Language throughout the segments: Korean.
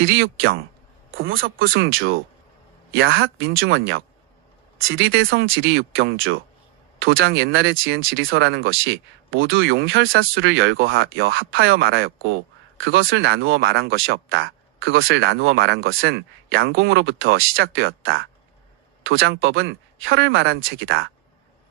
지리육경, 고무석구 승주, 야학 민중원역, 지리대성 지리육경주, 도장 옛날에 지은 지리서라는 것이 모두 용혈사수를 열거하여 합하여 말하였고 그것을 나누어 말한 것이 없다. 그것을 나누어 말한 것은 양공으로부터 시작되었다. 도장법은 혈을 말한 책이다.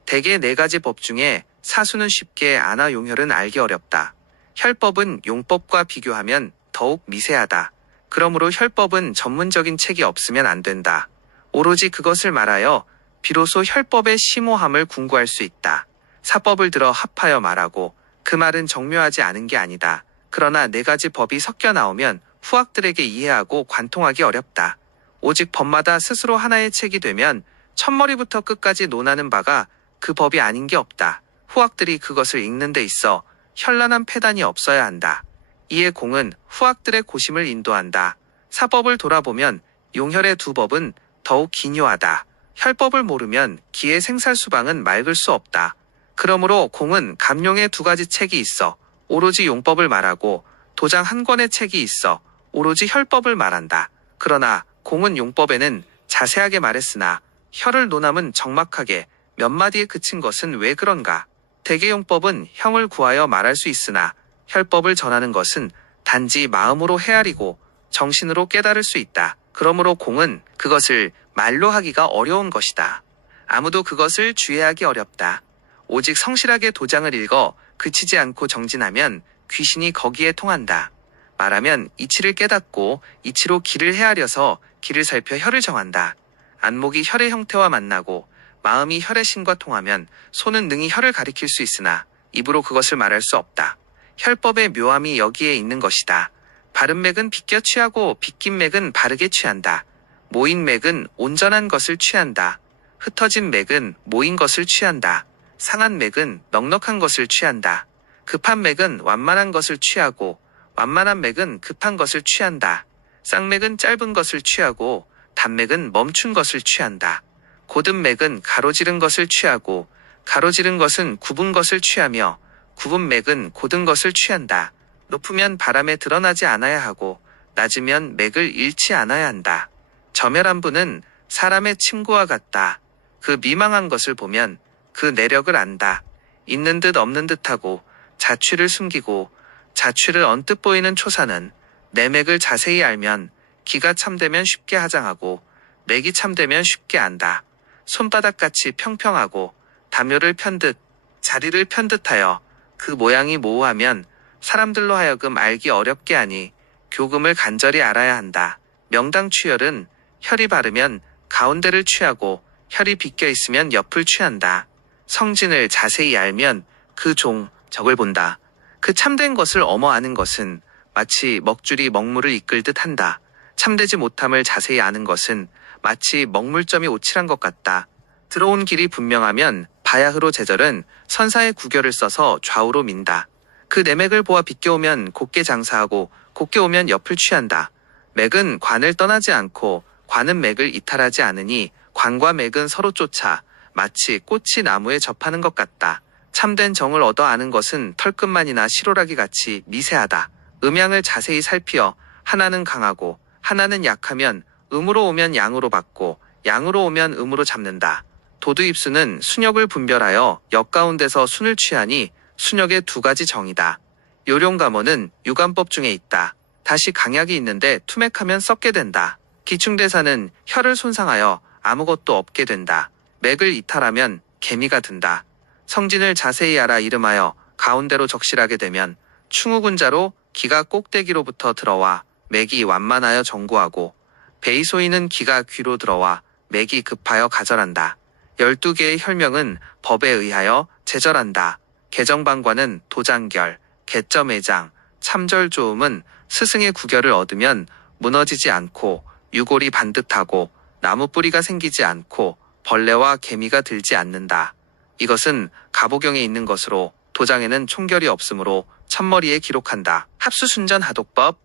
대개 4가지 법 중에 사수는 쉽게 아나 용혈은 알기 어렵다. 혈법은 용법과 비교하면 더욱 미세하다. 그러므로 혈법은 전문적인 책이 없으면 안 된다. 오로지 그것을 말하여 비로소 혈법의 심오함을 궁구할 수 있다. 사법을 들어 합하여 말하고 그 말은 정묘하지 않은 게 아니다. 그러나 4가지 법이 섞여 나오면 후학들에게 이해하고 관통하기 어렵다. 오직 법마다 스스로 하나의 책이 되면 첫머리부터 끝까지 논하는 바가 그 법이 아닌 게 없다. 후학들이 그것을 읽는 데 있어 현란한 패단이 없어야 한다. 이에 공은 후학들의 고심을 인도한다. 사법을 돌아보면 용혈의 2법은 더욱 기묘하다. 혈법을 모르면 기의 생살수방은 맑을 수 없다. 그러므로 공은 감룡의 2가지 책이 있어 오로지 용법을 말하고 도장 1권의 책이 있어 오로지 혈법을 말한다. 그러나 공은 용법에는 자세하게 말했으나 혈을 논함은 적막하게 몇 마디에 그친 것은 왜 그런가? 대개 용법은 형을 구하여 말할 수 있으나 혈법을 전하는 것은 단지 마음으로 헤아리고 정신으로 깨달을 수 있다. 그러므로 공은 그것을 말로 하기가 어려운 것이다. 아무도 그것을 주의하기 어렵다. 오직 성실하게 도장을 읽어 그치지 않고 정진하면 귀신이 거기에 통한다. 말하면 이치를 깨닫고 이치로 길을 헤아려서 길을 살펴 혈을 정한다. 안목이 혈의 형태와 만나고 마음이 혈의 신과 통하면 손은 능히 혈을 가리킬 수 있으나 입으로 그것을 말할 수 없다. 혈법의 묘함이 여기에 있는 것이다. 바른 맥은 비껴 취하고 빗긴 맥은 바르게 취한다. 모인 맥은 온전한 것을 취한다. 흩어진 맥은 모인 것을 취한다. 상한 맥은 넉넉한 것을 취한다. 급한 맥은 완만한 것을 취하고 완만한 맥은 급한 것을 취한다. 쌍맥은 짧은 것을 취하고 단맥은 멈춘 것을 취한다. 곧은 맥은 가로지른 것을 취하고 가로지른 것은 굽은 것을 취하며 굽은 맥은 곧은 것을 취한다. 높으면 바람에 드러나지 않아야 하고 낮으면 맥을 잃지 않아야 한다. 저멸한 분은 사람의 침구와 같다. 그 미망한 것을 보면 그 내력을 안다. 있는 듯 없는 듯하고 자취를 숨기고 자취를 언뜻 보이는 초사는 내 맥을 자세히 알면 기가 참되면 쉽게 하장하고 맥이 참되면 쉽게 안다. 손바닥같이 평평하고 담요를 편듯 자리를 편듯하여 그 모양이 모호하면 사람들로 하여금 알기 어렵게 하니 교금을 간절히 알아야 한다. 명당 취혈은 혈이 바르면 가운데를 취하고 혈이 비껴 있으면 옆을 취한다. 성진을 자세히 알면 그 종, 적을 본다. 그 참된 것을 어머 아는 것은 마치 먹줄이 먹물을 이끌듯 한다. 참되지 못함을 자세히 아는 것은 마치 먹물점이 오칠한 것 같다. 들어온 길이 분명하면 바야흐로 제절은 선사의 구결을 써서 좌우로 민다. 그 내맥을 보아 비껴오면 곱게 장사하고 곱게 오면 옆을 취한다. 맥은 관을 떠나지 않고 관은 맥을 이탈하지 않으니 관과 맥은 서로 쫓아 마치 꽃이 나무에 접하는 것 같다. 참된 정을 얻어 아는 것은 털끝만이나 시로라기 같이 미세하다. 음양을 자세히 살피어 하나는 강하고 하나는 약하면 음으로 오면 양으로 받고 양으로 오면 음으로 잡는다. 도두입수는 순역을 분별하여 역 가운데서 순을 취하니 순역의 2가지 정이다. 요령가모는 유관법 중에 있다. 다시 강약이 있는데 투맥하면 썩게 된다. 기충대사는 혈을 손상하여 아무것도 없게 된다. 맥을 이탈하면 개미가 든다. 성진을 자세히 알아 이름하여 가운데로 적실하게 되면 충우군자로 기가 꼭대기로부터 들어와 맥이 완만하여 정구하고 베이소이는 기가 귀로 들어와 맥이 급하여 가절한다. 12개의 혈명은 법에 의하여 제절한다. 개정방과는 도장결, 개점애장, 참절조음은 스승의 구결을 얻으면 무너지지 않고 유골이 반듯하고 나무 뿌리가 생기지 않고 벌레와 개미가 들지 않는다. 이것은 가보경에 있는 것으로 도장에는 총결이 없으므로 첫머리에 기록한다. 합수순전 하독법.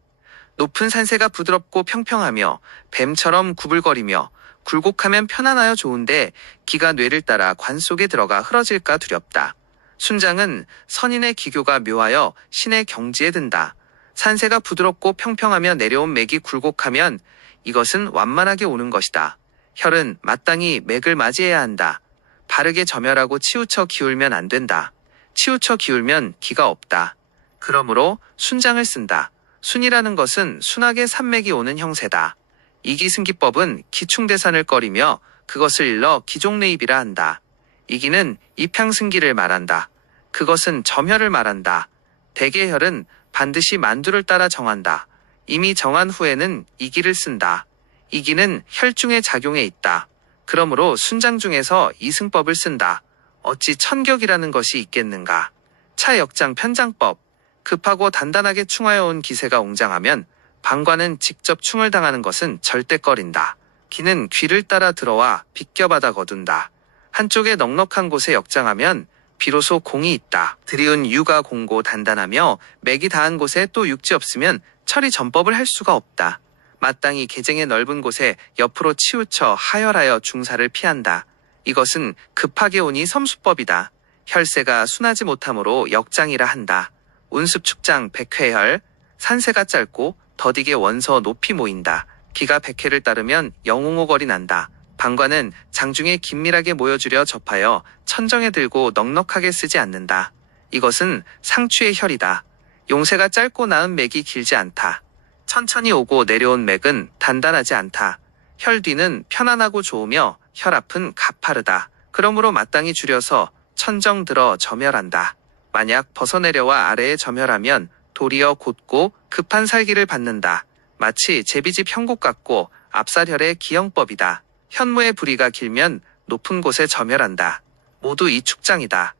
높은 산세가 부드럽고 평평하며 뱀처럼 구불거리며 굴곡하면 편안하여 좋은데 기가 뇌를 따라 관 속에 들어가 흐러질까 두렵다. 순장은 선인의 기교가 묘하여 신의 경지에 든다. 산세가 부드럽고 평평하며 내려온 맥이 굴곡하면 이것은 완만하게 오는 것이다. 혈은 마땅히 맥을 맞이해야 한다. 바르게 점혈하고 치우쳐 기울면 안 된다. 치우쳐 기울면 기가 없다. 그러므로 순장을 쓴다. 순이라는 것은 순하게 산맥이 오는 형세다. 이기승기법은 기충대산을 꺼리며 그것을 일러 기종래입이라 한다. 이기는 입향승기를 말한다. 그것은 점혈을 말한다. 대개혈은 반드시 만두를 따라 정한다. 이미 정한 후에는 이기를 쓴다. 이기는 혈중의 작용에 있다. 그러므로 순장 중에서 이승법을 쓴다. 어찌 천격이라는 것이 있겠는가. 차역장 편장법. 급하고 단단하게 충하여 온 기세가 웅장하면 방관은 직접 충을 당하는 것은 절대 꺼린다. 기는 귀를 따라 들어와 비껴받아 거둔다. 한쪽에 넉넉한 곳에 역장하면 비로소 공이 있다. 들이운 유가 공고 단단하며 맥이 닿은 곳에 또 육지 없으면 처리 전법을 할 수가 없다. 마땅히 계쟁의 넓은 곳에 옆으로 치우쳐 하혈하여 중사를 피한다. 이것은 급하게 오니 섬수법이다. 혈세가 순하지 못하므로 역장이라 한다. 운습축장 백회혈. 산세가 짧고 더디게 원서 높이 모인다. 기가 백회를 따르면 영웅오걸이 난다. 방관은 장중에 긴밀하게 모여주려 접하여 천정에 들고 넉넉하게 쓰지 않는다. 이것은 상추의 혈이다. 용세가 짧고 나은 맥이 길지 않다. 천천히 오고 내려온 맥은 단단하지 않다. 혈 뒤는 편안하고 좋으며 혈 앞은 가파르다. 그러므로 마땅히 줄여서 천정 들어 점혈한다. 만약 벗어내려와 아래에 점혈하면 도리어 곧고 급한 살기를 받는다. 마치 제비집 형국 같고 앞살혈의 기형법이다. 현무의 부리가 길면 높은 곳에 점혈한다. 모두 이 축장이다.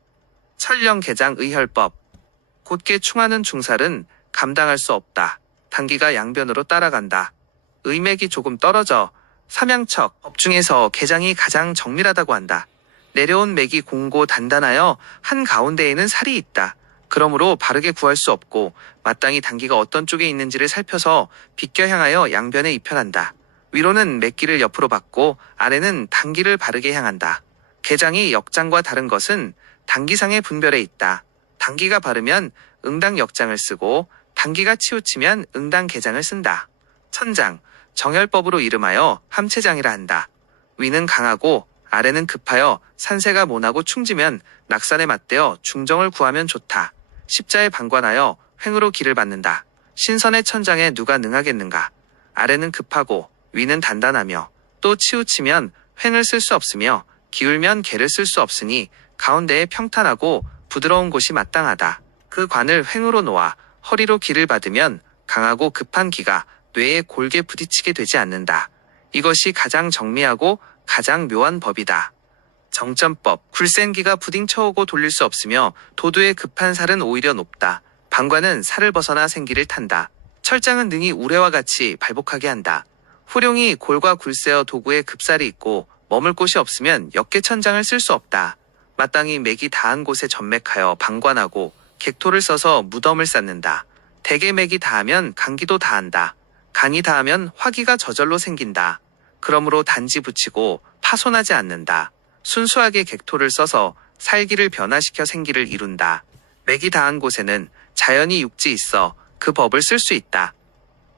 철령 개장 의혈법. 곧게 충하는 중살은 감당할 수 없다. 단기가 양변으로 따라간다. 의맥이 조금 떨어져 삼양척 법 중에서 개장이 가장 정밀하다고 한다. 내려온 맥이 공고 단단하여 한 가운데에는 살이 있다. 그러므로 바르게 구할 수 없고 마땅히 단기가 어떤 쪽에 있는지를 살펴서 비껴 향하여 양변에 입편한다. 위로는 맥기를 옆으로 받고 아래는 단기를 바르게 향한다. 개장이 역장과 다른 것은 단기상의 분별에 있다. 단기가 바르면 응당 역장을 쓰고 단기가 치우치면 응당 개장을 쓴다. 천장, 정혈법으로 이름하여 함체장이라 한다. 위는 강하고 아래는 급하여 산세가 모나고 충지면 낙산에 맞대어 중정을 구하면 좋다. 십자에 방관하여 횡으로 기를 받는다. 신선의 천장에 누가 능하겠는가. 아래는 급하고 위는 단단하며 또 치우치면 횡을 쓸 수 없으며 기울면 개를 쓸 수 없으니 가운데에 평탄하고 부드러운 곳이 마땅하다. 그 관을 횡으로 놓아 허리로 기를 받으면 강하고 급한 기가 뇌에 골게 부딪히게 되지 않는다. 이것이 가장 정미하고 가장 묘한 법이다. 정점법. 굴센 기가 부딩 쳐오고 돌릴 수 없으며 도두의 급한 살은 오히려 높다. 방관은 살을 벗어나 생기를 탄다. 철장은 능히 우레와 같이 발복하게 한다. 후룡이 골과 굴세어 도구에 급살이 있고 머물 곳이 없으면 역계천장을 쓸 수 없다. 마땅히 맥이 닿은 곳에 전맥하여 방관하고 객토를 써서 무덤을 쌓는다. 대개 맥이 닿으면 간기도 닿는다. 간이 닿으면 화기가 저절로 생긴다. 그러므로 단지 붙이고 파손하지 않는다. 순수하게 객토를 써서 살기를 변화시켜 생기를 이룬다. 맥이 닿은 곳에는 자연히 육지 있어 그 법을 쓸 수 있다.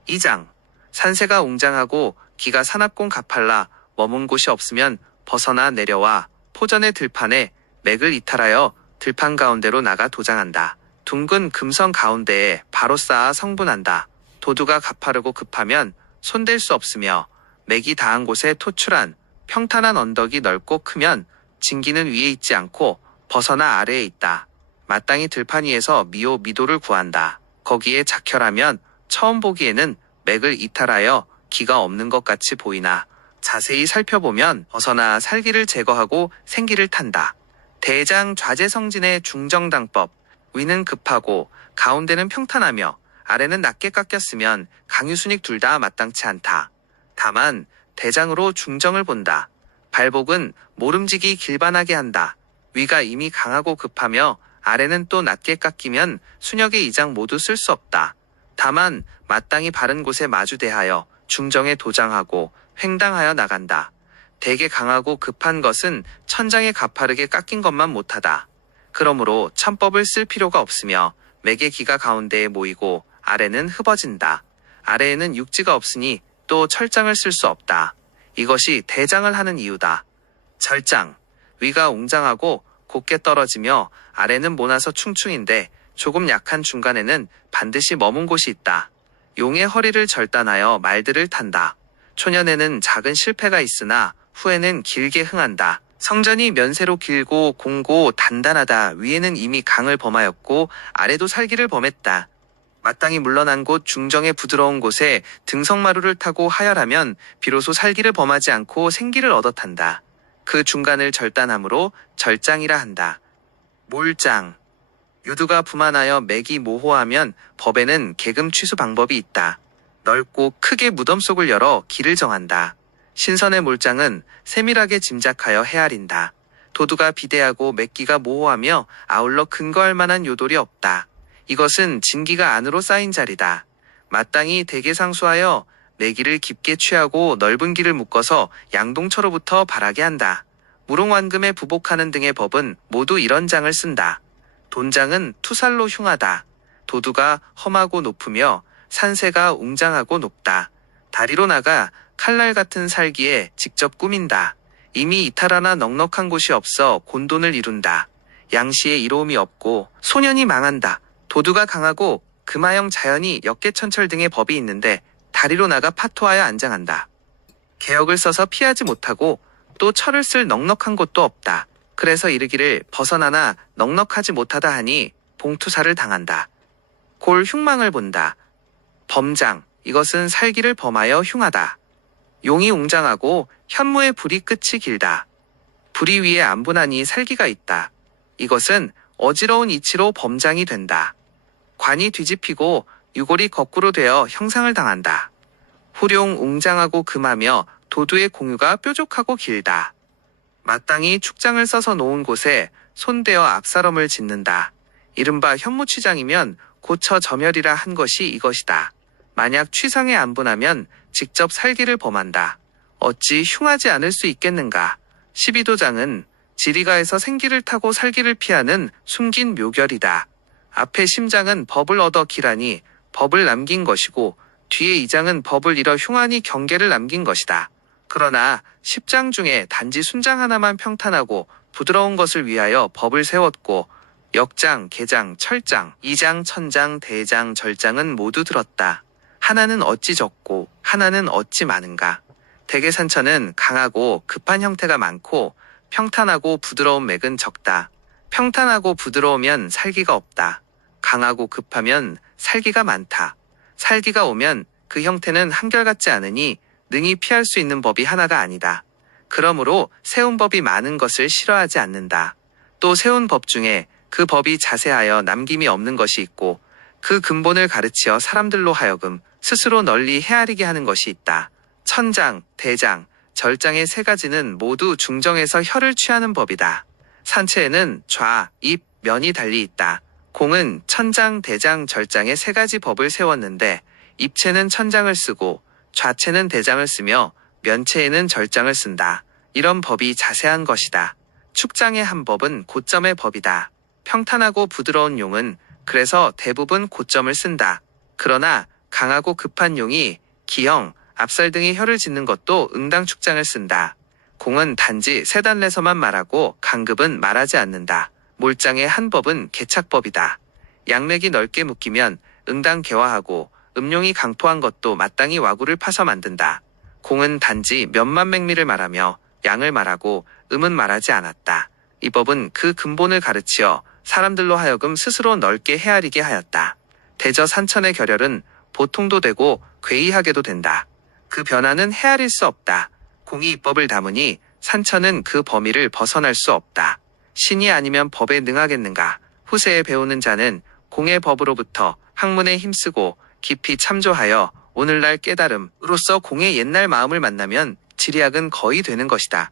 2장. 산세가 웅장하고 기가 사납공 가팔라 머문 곳이 없으면 벗어나 내려와 포전의 들판에 맥을 이탈하여 들판 가운데로 나가 도장한다. 둥근 금성 가운데에 바로 쌓아 성분한다. 도두가 가파르고 급하면 손댈 수 없으며 맥이 닿은 곳에 토출한 평탄한 언덕이 넓고 크면 진기는 위에 있지 않고 벗어나 아래에 있다. 마땅히 들판 위에서 미도를 구한다. 거기에 작혈하면 처음 보기에는 맥을 이탈하여 기가 없는 것 같이 보이나 자세히 살펴보면 벗어나 살기를 제거하고 생기를 탄다. 대장 좌재성진의 중정당법. 위는 급하고 가운데는 평탄하며 아래는 낮게 깎였으면 강유순익 둘 다 마땅치 않다. 다만 대장으로 중정을 본다. 발복은 모름지기 길반하게 한다. 위가 이미 강하고 급하며 아래는 또 낮게 깎이면 순역의 이장 모두 쓸 수 없다. 다만 마땅히 바른 곳에 마주대하여 중정에 도장하고 횡당하여 나간다. 대개 강하고 급한 것은 천장에 가파르게 깎인 것만 못하다. 그러므로 천법을 쓸 필요가 없으며 맥의 기가 가운데에 모이고 아래는 흡어진다. 아래에는 육지가 없으니 또 철장을 쓸 수 없다. 이것이 대장을 하는 이유다. 절장. 위가 웅장하고 곧게 떨어지며 아래는 모나서 충충인데 조금 약한 중간에는 반드시 머문 곳이 있다. 용의 허리를 절단하여 말들을 탄다. 초년에는 작은 실패가 있으나 후에는 길게 흥한다. 성전이 면세로 길고 공고 단단하다. 위에는 이미 강을 범하였고 아래도 살기를 범했다. 마땅히 물러난 곳 중정의 부드러운 곳에 등성마루를 타고 하열하면 비로소 살기를 범하지 않고 생기를 얻어 탄다. 그 중간을 절단함으로 절장이라 한다. 몰장. 유두가 부만하여 맥이 모호하면 법에는 계금 취수 방법이 있다. 넓고 크게 무덤 속을 열어 길을 정한다. 신선의 몰장은 세밀하게 짐작하여 헤아린다. 도두가 비대하고 맥기가 모호하며 아울러 근거할 만한 요돌이 없다. 이것은 진기가 안으로 쌓인 자리다. 마땅히 대개상수하여 내기를 깊게 취하고 넓은 길을 묶어서 양동처로부터 바라게 한다. 무롱완금에 부복하는 등의 법은 모두 이런 장을 쓴다. 돈장은 투살로 흉하다. 도두가 험하고 높으며 산세가 웅장하고 높다. 다리로 나가 칼날 같은 살기에 직접 꾸민다. 이미 이탈 하나 넉넉한 곳이 없어 곤돈을 이룬다. 양시에 이로움이 없고 소년이 망한다. 도두가 강하고 금화형 자연이 역계천철 등의 법이 있는데 다리로 나가 파토하여 안장한다. 개혁을 써서 피하지 못하고 또 철을 쓸 넉넉한 곳도 없다. 그래서 이르기를 벗어나나 넉넉하지 못하다 하니 봉투사를 당한다. 골 흉망을 본다. 범장. 이것은 살기를 범하여 흉하다. 용이 웅장하고 현무의 불이 끝이 길다. 불이 위에 안분하니 살기가 있다. 이것은 어지러운 이치로 범장이 된다. 관이 뒤집히고 유골이 거꾸로 되어 형상을 당한다. 후룡 웅장하고 금하며 도두의 공유가 뾰족하고 길다. 마땅히 축장을 써서 놓은 곳에 손대어 압사럼을 짓는다. 이른바 현무취장이면 고처 점혈이라 한 것이 이것이다. 만약 취상에 안분하면 직접 살기를 범한다. 어찌 흉하지 않을 수 있겠는가. 12도장은 지리가에서 생기를 타고 살기를 피하는 숨긴 묘결이다. 앞에 심장은 법을 얻어 기라니 법을 남긴 것이고 뒤에 이장은 법을 잃어 흉하니 경계를 남긴 것이다. 그러나 10장 중에 단지 순장 하나만 평탄하고 부드러운 것을 위하여 법을 세웠고 역장, 계장, 철장, 이장, 천장, 대장, 절장은 모두 들었다. 하나는 어찌 적고 하나는 어찌 많은가. 대개산천은 강하고 급한 형태가 많고 평탄하고 부드러운 맥은 적다. 평탄하고 부드러우면 살기가 없다. 강하고 급하면 살기가 많다. 살기가 오면 그 형태는 한결같지 않으니 능히 피할 수 있는 법이 하나가 아니다. 그러므로 세운 법이 많은 것을 싫어하지 않는다. 또 세운 법 중에 그 법이 자세하여 남김이 없는 것이 있고 그 근본을 가르치어 사람들로 하여금 스스로 널리 헤아리게 하는 것이 있다. 천장, 대장, 절장의 세 가지는 모두 중정에서 혀를 취하는 법이다. 산체에는 좌, 입, 면이 달리 있다. 공은 천장, 대장, 절장의 세 가지 법을 세웠는데 입체는 천장을 쓰고 좌체는 대장을 쓰며 면체에는 절장을 쓴다. 이런 법이 자세한 것이다. 축장의 한 법은 고점의 법이다. 평탄하고 부드러운 용은 그래서 대부분 고점을 쓴다. 그러나 강하고 급한 용이 기형, 압살 등의 혀를 짓는 것도 응당 축장을 쓴다. 공은 단지 세단내서만 말하고 강급은 말하지 않는다. 몰장의 한 법은 개착법이다. 양맥이 넓게 묶이면 응당 개화하고 음용이 강포한 것도 마땅히 와구를 파서 만든다. 공은 단지 몇만 맥미를 말하며 양을 말하고 음은 말하지 않았다. 이 법은 그 근본을 가르치어 사람들로 하여금 스스로 넓게 헤아리게 하였다. 대저 산천의 결혈은 보통도 되고 괴이하게도 된다. 그 변화는 헤아릴 수 없다. 공이 이법을 담으니 산천은 그 범위를 벗어날 수 없다. 신이 아니면 법에 능하겠는가. 후세에 배우는 자는 공의 법으로부터 학문에 힘쓰고 깊이 참조하여 오늘날 깨달음으로써 공의 옛날 마음을 만나면 지리학은 거의 되는 것이다.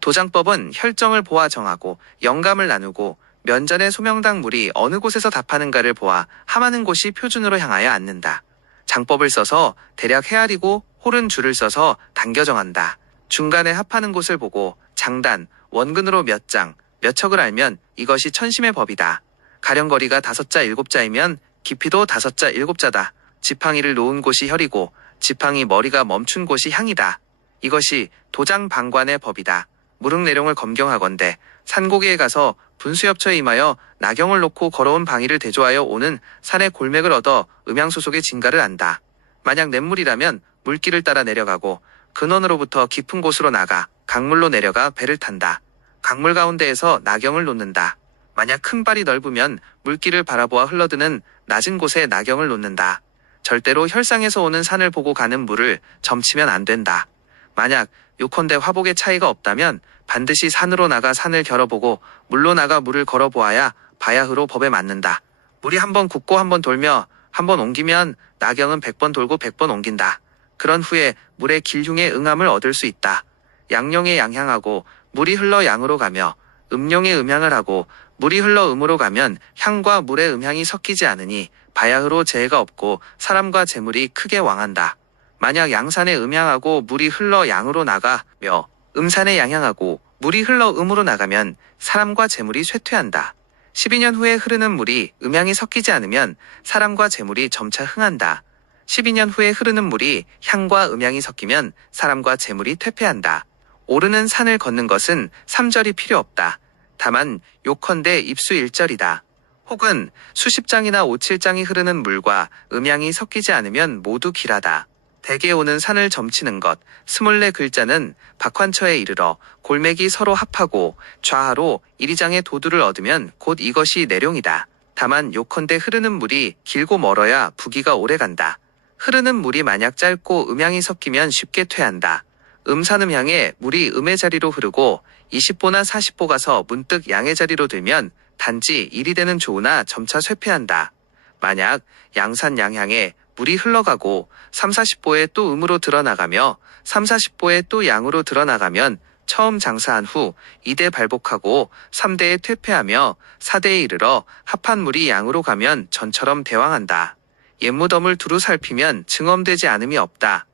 도장법은 혈정을 보아 정하고 영감을 나누고 면전의 소명당 물이 어느 곳에서 답하는가를 보아 함하는 곳이 표준으로 향하여 앉는다. 장법을 써서 대략 헤아리고 홀은 줄을 써서 당겨 정한다. 중간에 합하는 곳을 보고 장단, 원근으로 몇 장, 몇 척을 알면 이것이 천심의 법이다. 가령거리가 5자 7자이면 깊이도 5자 7자다. 지팡이를 놓은 곳이 혈이고 지팡이 머리가 멈춘 곳이 향이다. 이것이 도장 방관의 법이다. 무릉내룡을 검경하건대 산고개에 가서 분수엽처에 임하여 나경을 놓고 걸어온 방위를 대조하여 오는 산의 골맥을 얻어 음양소속의 진가를 안다. 만약 냇물이라면 물길을 따라 내려가고 근원으로부터 깊은 곳으로 나가 강물로 내려가 배를 탄다. 강물 가운데에서 나경을 놓는다. 만약 큰 발이 넓으면 물길을 바라보아 흘러드는 낮은 곳에 나경을 놓는다. 절대로 혈상에서 오는 산을 보고 가는 물을 점치면 안 된다. 만약 요컨대 화복의 차이가 없다면 반드시 산으로 나가 산을 겨뤄보고 물로 나가 물을 걸어보아야 바야흐로 법에 맞는다. 물이 한번 굳고 한번 돌며 한번 옮기면 나경은 100번 돌고 100번 옮긴다. 그런 후에 물의 길흉의 응함을 얻을 수 있다. 양령에 양향하고 물이 흘러 양으로 가며 음령에 음향을 하고 물이 흘러 음으로 가면 향과 물의 음향이 섞이지 않으니 바야흐로 재해가 없고 사람과 재물이 크게 왕한다. 만약 양산에 음향하고 물이 흘러 양으로 나가며 음산에 양향하고 물이 흘러 음으로 나가면 사람과 재물이 쇠퇴한다. 12년 후에 흐르는 물이 음향이 섞이지 않으면 사람과 재물이 점차 흥한다. 12년 후에 흐르는 물이 향과 음향이 섞이면 사람과 재물이 퇴폐한다. 오르는 산을 걷는 것은 3절이 필요 없다. 다만 요컨대 입수 1절이다. 혹은 수십 장이나 5, 7장이 흐르는 물과 음향이 섞이지 않으면 모두 길하다. 대개 오는 산을 점치는 것, 24글자는 박환처에 이르러 골맥이 서로 합하고 좌하로 1~2장의 도두를 얻으면 곧 이것이 내룡이다. 다만 요컨대 흐르는 물이 길고 멀어야 부기가 오래 간다. 흐르는 물이 만약 짧고 음향이 섞이면 쉽게 퇴한다. 음산음향에 물이 음의 자리로 흐르고 20보나 40보 가서 문득 양의 자리로 들면 단지 일이 되는 조우나 점차 쇠폐한다. 만약 양산 양향에 물이 흘러가고 30~40보에 또 음으로 드러나가며 30~40보에 또 양으로 드러나가면 처음 장사한 후 2대 발복하고 3대에 퇴폐하며 4대에 이르러 합한 물이 양으로 가면 전처럼 대왕한다. 옛무덤을 두루 살피면 증엄되지 않음이 없다.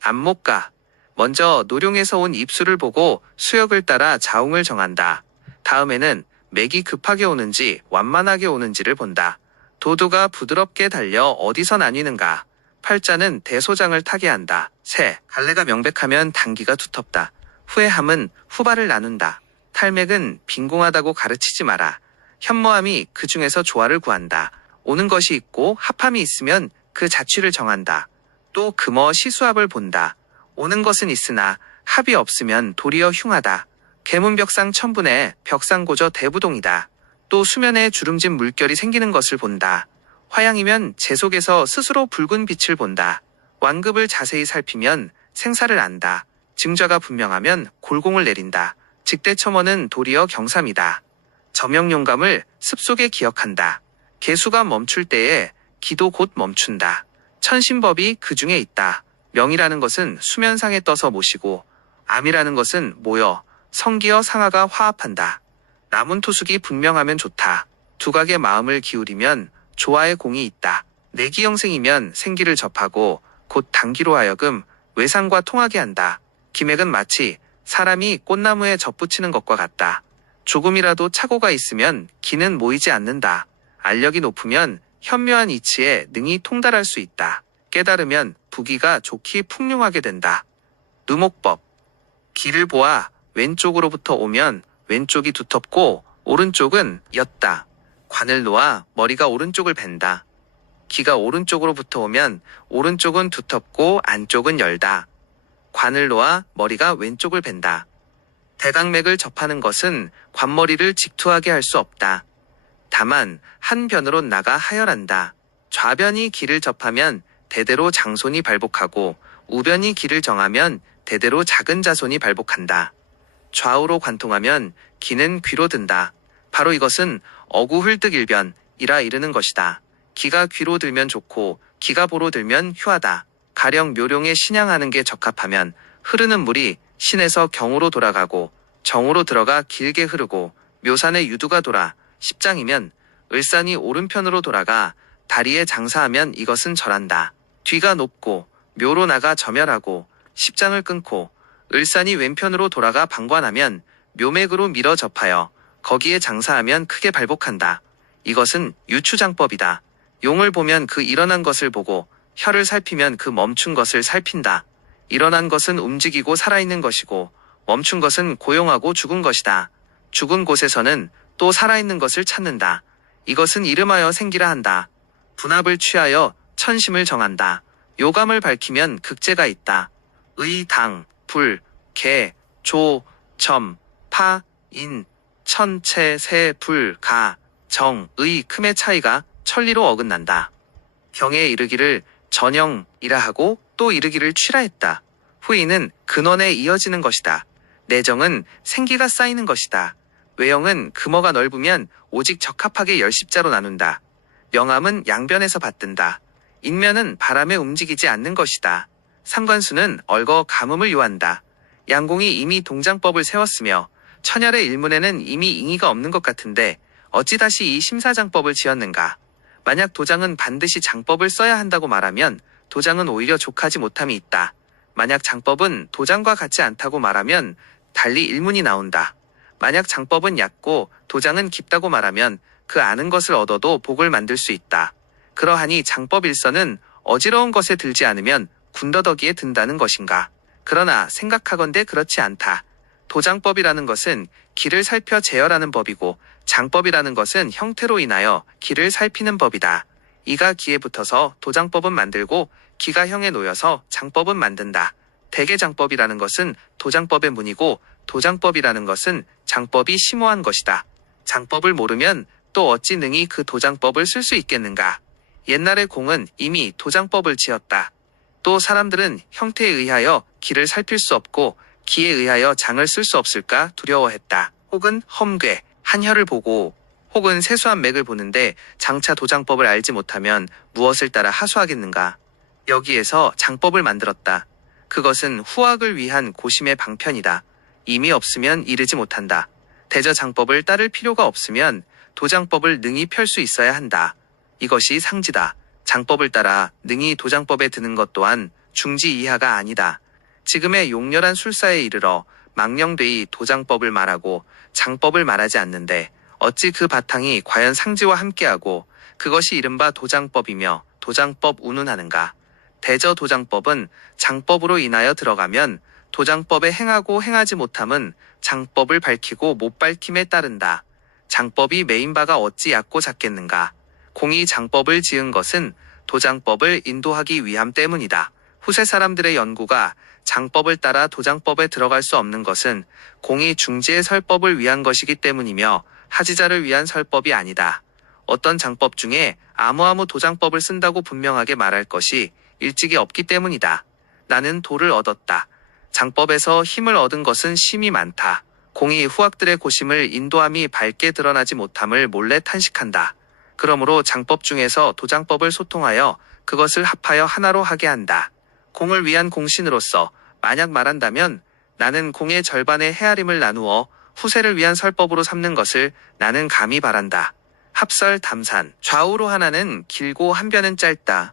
안목가. 먼저 노룡에서 온 입수를 보고 수역을 따라 자웅을 정한다. 다음에는 맥이 급하게 오는지 완만하게 오는지를 본다. 도두가 부드럽게 달려 어디서 나뉘는가. 팔자는 대소장을 타게 한다. 세, 갈래가 명백하면 단기가 두텁다. 후회함은 후발을 나눈다. 탈맥은 빈공하다고 가르치지 마라. 현모함이 그 중에서 조화를 구한다. 오는 것이 있고 합함이 있으면 그 자취를 정한다. 또 금어 시수합을 본다. 오는 것은 있으나 합이 없으면 도리어 흉하다. 계문벽상 천분에 벽상고저 대부동이다. 또 수면에 주름진 물결이 생기는 것을 본다. 화양이면 재 속에서 스스로 붉은 빛을 본다. 완급을 자세히 살피면 생사를 안다. 증좌가 분명하면 골공을 내린다. 직대첨어는 도리어 경삼이다. 저명용감을 습속에 기억한다. 개수가 멈출 때에 기도 곧 멈춘다. 천신법이 그 중에 있다. 명이라는 것은 수면상에 떠서 모시고 암이라는 것은 모여 성기어 상하가 화합한다. 나문토숙이 분명하면 좋다. 두각의 마음을 기울이면 조화의 공이 있다. 내기영생이면 생기를 접하고 곧 단기로 하여금 외상과 통하게 한다. 기맥은 마치 사람이 꽃나무에 접붙이는 것과 같다. 조금이라도 착오가 있으면 기는 모이지 않는다. 알력이 높으면 현묘한 이치에 능히 통달할 수 있다. 깨달으면 부기가 좋기 풍요하게 된다. 누목법. 기를 보아 왼쪽으로부터 오면 왼쪽이 두텁고 오른쪽은 옅다. 관을 놓아 머리가 오른쪽을 벤다. 기가 오른쪽으로부터 오면 오른쪽은 두텁고 안쪽은 열다. 관을 놓아 머리가 왼쪽을 벤다. 대각맥을 접하는 것은 관머리를 직투하게 할 수 없다. 다만 한 변으로 나가 하열한다. 좌변이 기를 접하면 대대로 장손이 발복하고 우변이 기를 정하면 대대로 작은 자손이 발복한다. 좌우로 관통하면 기는 귀로 든다. 바로 이것은 어구hul득일변이라 이르는 것이다. 기가 귀로 들면 좋고 기가 보로 들면 휴하다. 가령 묘룡에 신양하는 게 적합하면 흐르는 물이 신에서 경으로 돌아가고 정으로 들어가 길게 흐르고 묘산에 유두가 돌아 10장이면 을산이 오른편으로 돌아가 다리에 장사하면 이것은 절한다. 뒤가 높고 묘로 나가 점열하고 10장을 끊고 을산이 왼편으로 돌아가 방관하면 묘맥으로 밀어 접하여 거기에 장사하면 크게 발복한다. 이것은 유추장법이다. 용을 보면 그 일어난 것을 보고 혀를 살피면 그 멈춘 것을 살핀다. 일어난 것은 움직이고 살아있는 것이고 멈춘 것은 고용하고 죽은 것이다. 죽은 곳에서는 또 살아있는 것을 찾는다. 이것은 이름하여 생기라 한다. 분합을 취하여 천심을 정한다. 요감을 밝히면 극제가 있다. 의, 당, 불, 개, 조, 점, 파, 인, 천, 채, 세, 불, 가, 정, 의, 큼의 차이가 천리로 어긋난다. 경에 이르기를 전영이라 하고 또 이르기를 취라 했다. 후이는 근원에 이어지는 것이다. 내정은 생기가 쌓이는 것이다. 외형은 금어가 넓으면 오직 적합하게 열십자로 나눈다. 명암은 양변에서 받든다. 인면은 바람에 움직이지 않는 것이다. 상관수는 얼거 가뭄을 요한다. 양공이 이미 동장법을 세웠으며 천열의 일문에는 이미 잉의가 없는 것 같은데 어찌 다시 이 심사장법을 지었는가. 만약 도장은 반드시 장법을 써야 한다고 말하면 도장은 오히려 족하지 못함이 있다. 만약 장법은 도장과 같지 않다고 말하면 달리 일문이 나온다. 만약 장법은 얕고 도장은 깊다고 말하면 그 아는 것을 얻어도 복을 만들 수 있다. 그러하니 장법 일서는 어지러운 것에 들지 않으면 군더더기에 든다는 것인가. 그러나 생각하건대 그렇지 않다. 도장법이라는 것은 기를 살펴 제어하는 법이고 장법이라는 것은 형태로 인하여 기를 살피는 법이다. 이가 기에 붙어서 도장법은 만들고 기가 형에 놓여서 장법은 만든다. 대개장법이라는 것은 도장법의 문이고 도장법이라는 것은 장법이 심오한 것이다. 장법을 모르면 또 어찌 능히 그 도장법을 쓸 수 있겠는가. 옛날의 공은 이미 도장법을 지었다. 또 사람들은 형태에 의하여 기를 살필 수 없고 기에 의하여 장을 쓸 수 없을까 두려워했다. 혹은 험괴, 한혀를 보고 혹은 세수한 맥을 보는데 장차 도장법을 알지 못하면 무엇을 따라 하수하겠는가. 여기에서 장법을 만들었다. 그것은 후학을 위한 고심의 방편이다. 이미 없으면 이르지 못한다. 대저 장법을 따를 필요가 없으면 도장법을 능히 펼 수 있어야 한다. 이것이 상지다. 장법을 따라 능히 도장법에 드는 것 또한 중지 이하가 아니다. 지금의 용렬한 술사에 이르러 망령되이 도장법을 말하고 장법을 말하지 않는데 어찌 그 바탕이 과연 상지와 함께하고 그것이 이른바 도장법이며 도장법 운운하는가. 대저 도장법은 장법으로 인하여 들어가면 도장법에 행하고 행하지 못함은 장법을 밝히고 못 밝힘에 따른다. 장법이 메인 바가 어찌 얕고 작겠는가. 공이 장법을 지은 것은 도장법을 인도하기 위함 때문이다. 후세 사람들의 연구가 장법을 따라 도장법에 들어갈 수 없는 것은 공이 중지의 설법을 위한 것이기 때문이며 하지자를 위한 설법이 아니다. 어떤 장법 중에 아무아무 도장법을 쓴다고 분명하게 말할 것이 일찍이 없기 때문이다. 나는 도를 얻었다. 장법에서 힘을 얻은 것은 심이 많다. 공이 후학들의 고심을 인도함이 밝게 드러나지 못함을 몰래 탄식한다. 그러므로 장법 중에서 도장법을 소통하여 그것을 합하여 하나로 하게 한다. 공을 위한 공신으로서 만약 말한다면 나는 공의 절반의 헤아림을 나누어 후세를 위한 설법으로 삼는 것을 나는 감히 바란다. 합설 담산. 좌우로 하나는 길고 한 변은 짧다.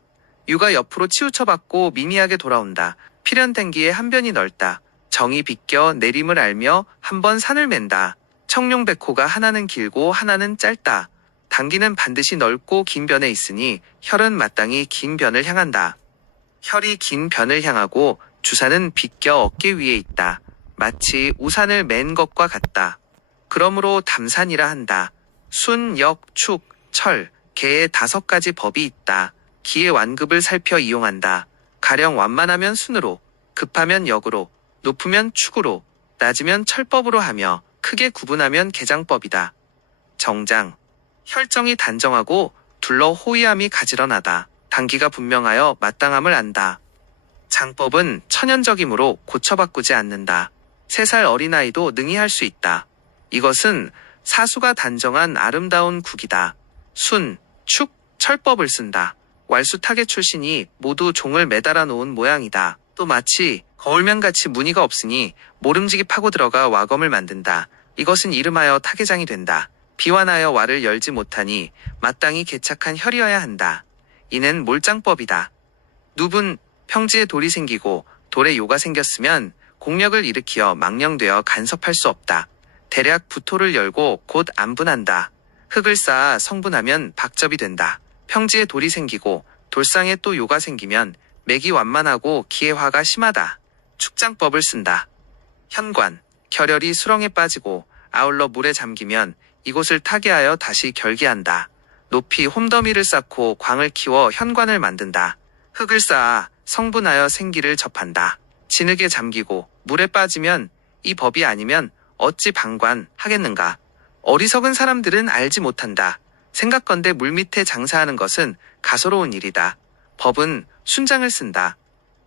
유가 옆으로 치우쳐받고 미미하게 돌아온다. 필연탱기에 한 변이 넓다. 정이 비껴 내림을 알며 한 번 산을 맨다. 청룡백호가 하나는 길고 하나는 짧다. 당기는 반드시 넓고 긴 변에 있으니 혈은 마땅히 긴 변을 향한다. 혈이 긴 변을 향하고 주사는 비껴 어깨 위에 있다. 마치 우산을 맨 것과 같다. 그러므로 담산이라 한다. 순, 역, 축, 철, 개의 5가지 법이 있다. 기의 완급을 살펴 이용한다. 가령 완만하면 순으로, 급하면 역으로, 높으면 축으로, 낮으면 철법으로 하며 크게 구분하면 개장법이다. 정장. 혈정이 단정하고 둘러 호의함이 가지런하다. 단기가 분명하여 마땅함을 안다. 장법은 천연적이므로 고쳐바꾸지 않는다. 3살 어린아이도 능히 할 수 있다. 이것은 사수가 단정한 아름다운 국이다. 순, 축, 철법을 쓴다. 왈수 타계 출신이 모두 종을 매달아 놓은 모양이다. 또 마치 거울면같이 무늬가 없으니 모름지기 파고 들어가 와검을 만든다. 이것은 이름하여 타계장이 된다. 비완하여 와를 열지 못하니 마땅히 개착한 혈이어야 한다. 이는 몰장법이다. 누분, 평지에 돌이 생기고 돌에 요가 생겼으면 공력을 일으키어 망령되어 간섭할 수 없다. 대략 부토를 열고 곧 안분한다. 흙을 쌓아 성분하면 박접이 된다. 평지에 돌이 생기고 돌상에 또 요가 생기면 맥이 완만하고 기의 화가 심하다. 축장법을 쓴다. 현관, 결혈이 수렁에 빠지고 아울러 물에 잠기면 이곳을 타개하여 다시 결기한다. 높이 홈더미를 쌓고 광을 키워 현관을 만든다. 흙을 쌓아 성분하여 생기를 접한다. 진흙에 잠기고 물에 빠지면 이 법이 아니면 어찌 방관하겠는가. 어리석은 사람들은 알지 못한다. 생각건대 물밑에 장사하는 것은 가소로운 일이다. 법은 순장을 쓴다.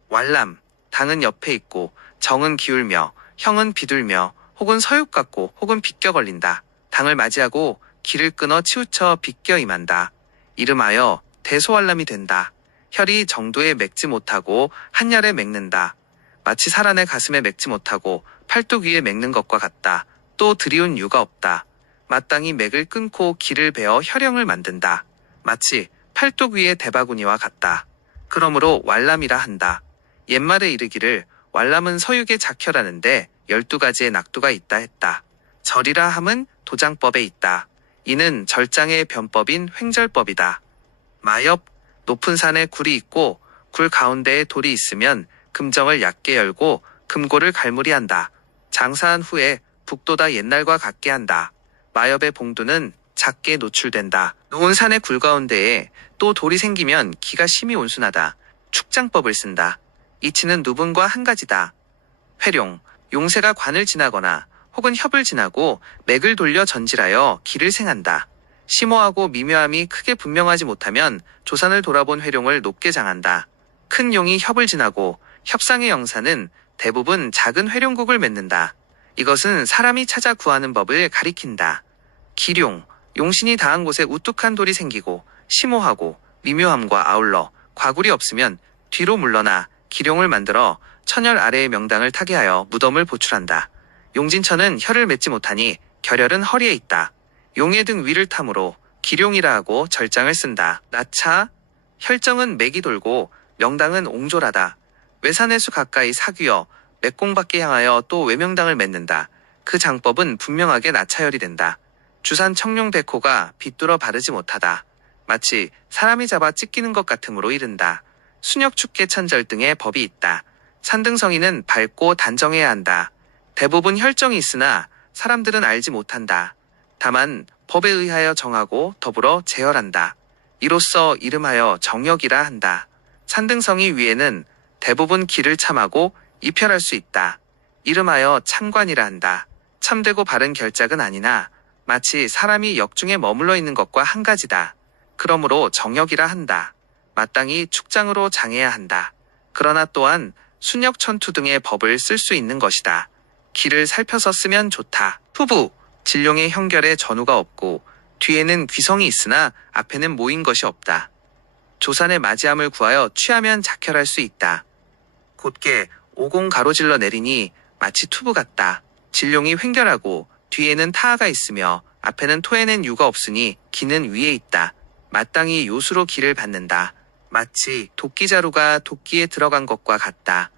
왈람, 당은 옆에 있고 정은 기울며 형은 비둘며 혹은 서육 같고 혹은 비껴 걸린다. 당을 맞이하고 길을 끊어 치우쳐 비껴 임한다. 이름하여 대소왈람이 된다. 혈이 정도에 맺지 못하고 한열에 맺는다. 마치 사란의 가슴에 맺지 못하고 팔뚝 위에 맺는 것과 같다. 또 드리운 유가 없다. 마땅히 맥을 끊고 길을 베어 혈령을 만든다. 마치 팔뚝 위에 대바구니와 같다. 그러므로 왈람이라 한다. 옛말에 이르기를 왈람은 서육의 작혈하는데 12가지의 낙두가 있다 했다. 절이라 함은 도장법에 있다. 이는 절장의 변법인 횡절법이다. 마엽, 높은 산에 굴이 있고 굴 가운데에 돌이 있으면 금정을 얕게 열고 금고를 갈무리한다. 장사한 후에 북도다 옛날과 같게 한다. 마엽의 봉두는 작게 노출된다. 놓은 산의 굴 가운데에 또 돌이 생기면 기가 심히 온순하다. 축장법을 쓴다. 이치는 누분과 한 가지다. 회룡, 용새가 관을 지나거나 혹은 협을 지나고 맥을 돌려 전질하여 기를 생한다. 심오하고 미묘함이 크게 분명하지 못하면 조산을 돌아본 회룡을 높게 장한다. 큰 용이 협을 지나고 협상의 영사는 대부분 작은 회룡국을 맺는다. 이것은 사람이 찾아 구하는 법을 가리킨다. 기룡, 용신이 닿은 곳에 우뚝한 돌이 생기고 심오하고 미묘함과 아울러 과굴이 없으면 뒤로 물러나 기룡을 만들어 천열 아래의 명당을 타개하여 무덤을 보출한다. 용진천은 혈을 맺지 못하니 결혈은 허리에 있다. 용의 등 위를 탐으로 기룡이라 하고 절장을 쓴다. 나차, 혈정은 맥이 돌고 명당은 옹졸하다. 외산해수 가까이 사귀어 맥공밖에 향하여 또 외명당을 맺는다. 그 장법은 분명하게 나차혈이 된다. 주산 청룡백호가 빗뚫어 바르지 못하다. 마치 사람이 잡아 찢기는 것 같으므로 이른다. 순역축계 천절 등의 법이 있다. 산등성이는 밝고 단정해야 한다. 대부분 혈정이 있으나 사람들은 알지 못한다. 다만 법에 의하여 정하고 더불어 제혈한다. 이로써 이름하여 정역이라 한다. 산등성이 위에는 대부분 기를 참하고 입혈할 수 있다. 이름하여 참관이라 한다. 참되고 바른 결작은 아니나 마치 사람이 역중에 머물러 있는 것과 한 가지다. 그러므로 정역이라 한다. 마땅히 축장으로 장해야 한다. 그러나 또한 순역천투 등의 법을 쓸 수 있는 것이다. 기를 살펴서 쓰면 좋다. 후부, 진룡의 형결에 전우가 없고 뒤에는 귀성이 있으나 앞에는 모인 것이 없다. 조산의 맞이함을 구하여 취하면 작혈할 수 있다. 곧게 오공 가로질러 내리니 마치 투부 같다. 진룡이 횡결하고 뒤에는 타하가 있으며 앞에는 토해낸 유가 없으니 기는 위에 있다. 마땅히 요수로 기를 받는다. 마치 도끼자루가 도끼에 들어간 것과 같다.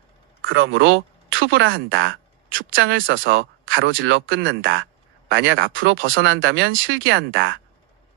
그러므로 투부라 한다. 축장을 써서 가로질러 끊는다. 만약 앞으로 벗어난다면 실기한다.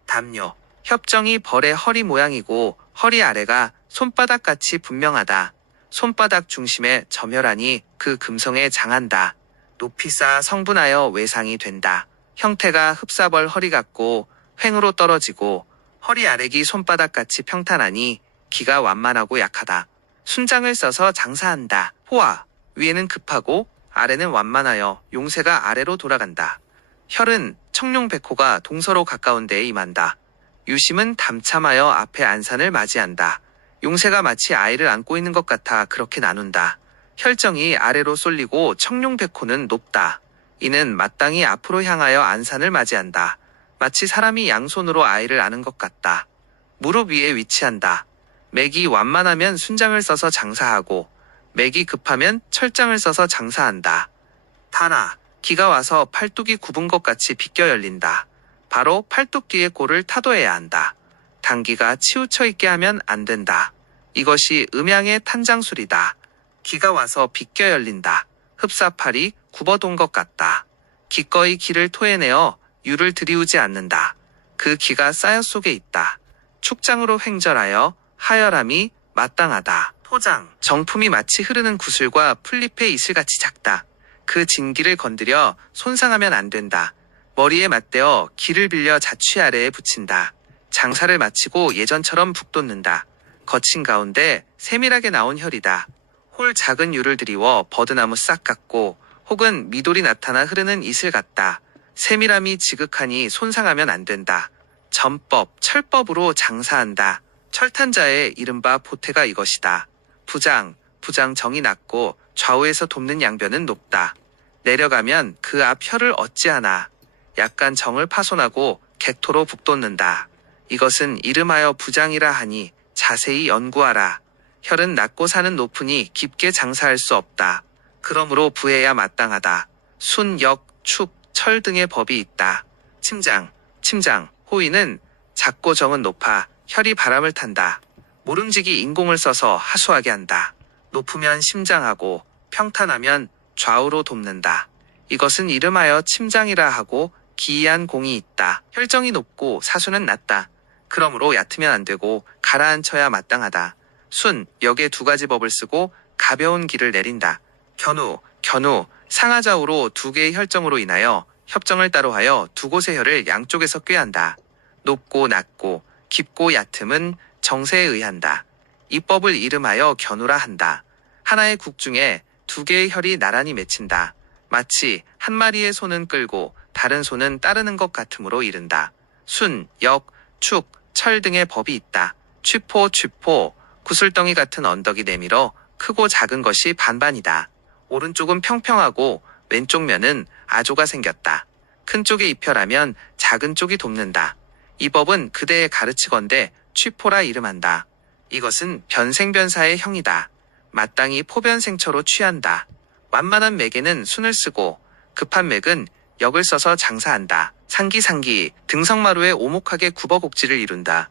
담요, 협정이 벌의 허리 모양이고 허리 아래가 손바닥같이 분명하다. 손바닥 중심에 점혈하니 그 금성에 장한다. 높이 쌓아 성분하여 외상이 된다. 형태가 흡사벌 허리 같고 횡으로 떨어지고 허리 아래기 손바닥같이 평탄하니 기가 완만하고 약하다. 순장을 써서 장사한다. 호화, 위에는 급하고 아래는 완만하여 용새가 아래로 돌아간다. 혈은 청룡백호가 동서로 가까운 데에 임한다. 유심은 담참하여 앞에 안산을 맞이한다. 용새가 마치 아이를 안고 있는 것 같아 그렇게 나눈다. 혈정이 아래로 쏠리고 청룡백호는 높다. 이는 마땅히 앞으로 향하여 안산을 맞이한다. 마치 사람이 양손으로 아이를 안은 것 같다. 무릎 위에 위치한다. 맥이 완만하면 순장을 써서 장사하고 맥이 급하면 철장을 써서 장사한다. 타나, 기가 와서 팔뚝이 굽은 것 같이 비껴 열린다. 바로 팔뚝 뒤에 골을 타도해야 한다. 당기가 치우쳐 있게 하면 안 된다. 이것이 음양의 탄장술이다. 기가 와서 비껴 열린다. 흡사팔이 굽어돈 것 같다. 기꺼이 기를 토해내어 유를 들이우지 않는다. 그 기가 쌓여 속에 있다. 축장으로 횡절하여 하열함이 마땅하다. 포장. 정품이 마치 흐르는 구슬과 풀잎의 이슬같이 작다. 그 진기를 건드려 손상하면 안 된다. 머리에 맞대어 기를 빌려 자취 아래에 붙인다. 장사를 마치고 예전처럼 북돋는다. 거친 가운데 세밀하게 나온 혈이다. 홀 작은 유를 드리워 버드나무 싹 같고 혹은 미돌이 나타나 흐르는 이슬 같다. 세밀함이 지극하니 손상하면 안 된다. 전법, 철법으로 장사한다. 철탄자의 이른바 보태가 이것이다. 부장 정이 낮고 좌우에서 돕는 양변은 높다. 내려가면 그 앞 혀를 어찌하나. 약간 정을 파손하고 객토로 북돋는다. 이것은 이름하여 부장이라 하니 자세히 연구하라. 혈은 낮고 산은 높으니 깊게 장사할 수 없다. 그러므로 부해야 마땅하다. 순, 역, 축, 철 등의 법이 있다. 침장, 호위는 작고 정은 높아 혈이 바람을 탄다. 모름지기 인공을 써서 하수하게 한다. 높으면 심장하고 평탄하면 좌우로 돕는다. 이것은 이름하여 침장이라 하고 기이한 공이 있다. 혈정이 높고 사수는 낮다. 그러므로 얕으면 안 되고 가라앉혀야 마땅하다. 순, 역의 두 가지 법을 쓰고 가벼운 기를 내린다. 견우, 상하좌우로 두 개의 혈정으로 인하여 협정을 따로 하여 두 곳의 혈을 양쪽에서 꾀한다. 높고 낮고 깊고 얕음은 정세에 의한다. 이 법을 이름하여 견우라 한다. 하나의 국 중에 두 개의 혈이 나란히 맺힌다. 마치 한 마리의 소는 끌고 다른 소는 따르는 것 같으므로 이른다. 순, 역, 축, 철 등의 법이 있다. 취포, 구슬덩이 같은 언덕이 내밀어 크고 작은 것이 반반이다. 오른쪽은 평평하고 왼쪽 면은 아조가 생겼다. 큰 쪽에 입혈하면 작은 쪽이 돕는다. 이 법은 그대에 가르치건대 취포라 이름한다. 이것은 변생변사의 형이다. 마땅히 포변생처로 취한다. 완만한 맥에는 순을 쓰고 급한 맥은 역을 써서 장사한다. 상기, 등성마루에 오목하게 굽어곡지를 이룬다.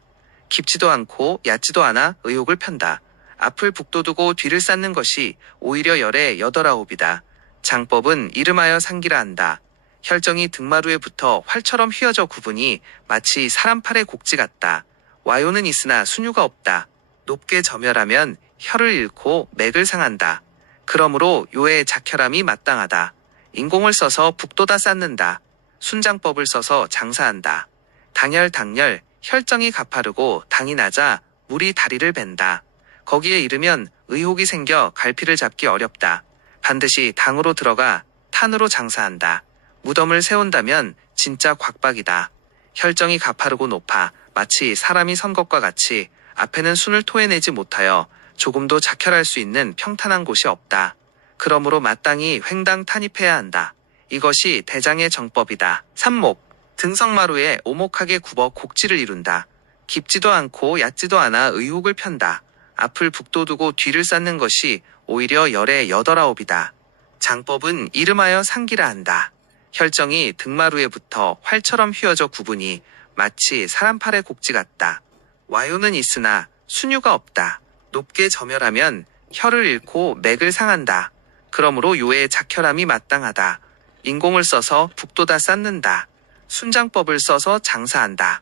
깊지도 않고 얕지도 않아 의혹을 편다. 앞을 북돋우고 뒤를 쌓는 것이 오히려 열의 여덟아홉이다. 장법은 이름하여 상기라 한다. 혈정이 등마루에 붙어 활처럼 휘어져 구분이 마치 사람 팔의 곡지 같다. 와요는 있으나 순유가 없다. 높게 점혈하면 혈을 잃고 맥을 상한다. 그러므로 요의 작혈함이 마땅하다. 인공을 써서 북돋아 쌓는다. 순장법을 써서 장사한다. 당열, 혈정이 가파르고 당이 낮아 물이 다리를 벤다. 거기에 이르면 의혹이 생겨 갈피를 잡기 어렵다. 반드시 당으로 들어가 탄으로 장사한다. 무덤을 세운다면 진짜 곽박이다. 혈정이 가파르고 높아 마치 사람이 선 것과 같이 앞에는 순을 토해내지 못하여 조금도 작혈할 수 있는 평탄한 곳이 없다. 그러므로 마땅히 횡당 탄입해야 한다. 이것이 대장의 정법이다. 삼목, 등성마루에 오목하게 굽어 곡지를 이룬다. 깊지도 않고 얕지도 않아 의혹을 편다. 앞을 북돋우고 뒤를 쌓는 것이 오히려 열의 여덟아홉이다. 장법은 이름하여 상기라 한다. 혈정이 등마루에 붙어 활처럼 휘어져 구분이 마치 사람 팔의 곡지 같다. 와요는 있으나 순유가 없다. 높게 점혈하면 혈을 잃고 맥을 상한다. 그러므로 요의 작혈함이 마땅하다. 인공을 써서 북돋아 쌓는다. 순장법을 써서 장사한다.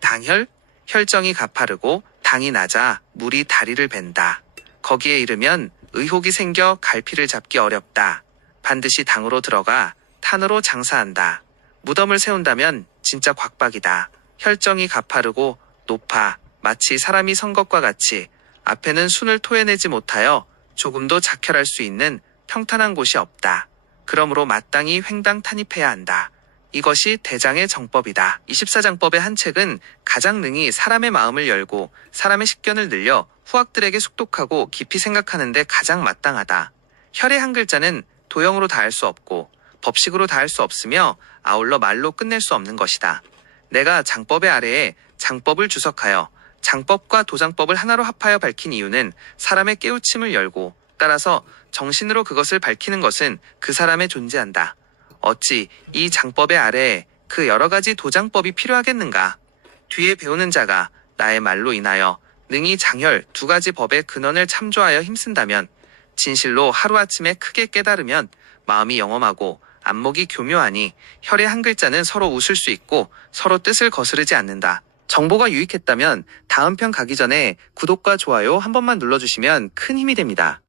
당혈, 혈정이 가파르고 당이 낮아 물이 다리를 벤다. 거기에 이르면 의혹이 생겨 갈피를 잡기 어렵다. 반드시 당으로 들어가 탄으로 장사한다. 무덤을 세운다면 진짜 곽박이다. 혈정이 가파르고 높아 마치 사람이 선 것과 같이 앞에는 순을 토해내지 못하여 조금도 작혈할 수 있는 평탄한 곳이 없다. 그러므로 마땅히 횡당 탄입해야 한다. 이것이 대장의 정법이다. 24장법의 한 책은 가장 능히 사람의 마음을 열고 사람의 식견을 늘려 후학들에게 숙독하고 깊이 생각하는데 가장 마땅하다. 혈의 한 글자는 도형으로 다할 수 없고 법식으로 다할 수 없으며 아울러 말로 끝낼 수 없는 것이다. 내가 장법의 아래에 장법을 주석하여 장법과 도장법을 하나로 합하여 밝힌 이유는 사람의 깨우침을 열고 따라서 정신으로 그것을 밝히는 것은 그 사람에 존재한다. 어찌 이 장법의 아래에 그 여러 가지 도장법이 필요하겠는가? 뒤에 배우는 자가 나의 말로 인하여 능히 장혈 두 가지 법의 근원을 참조하여 힘쓴다면 진실로 하루아침에 크게 깨달으면 마음이 영험하고 안목이 교묘하니 혈의 한 글자는 서로 웃을 수 있고 서로 뜻을 거스르지 않는다. 정보가 유익했다면 다음 편 가기 전에 구독과 좋아요 한 번만 눌러주시면 큰 힘이 됩니다.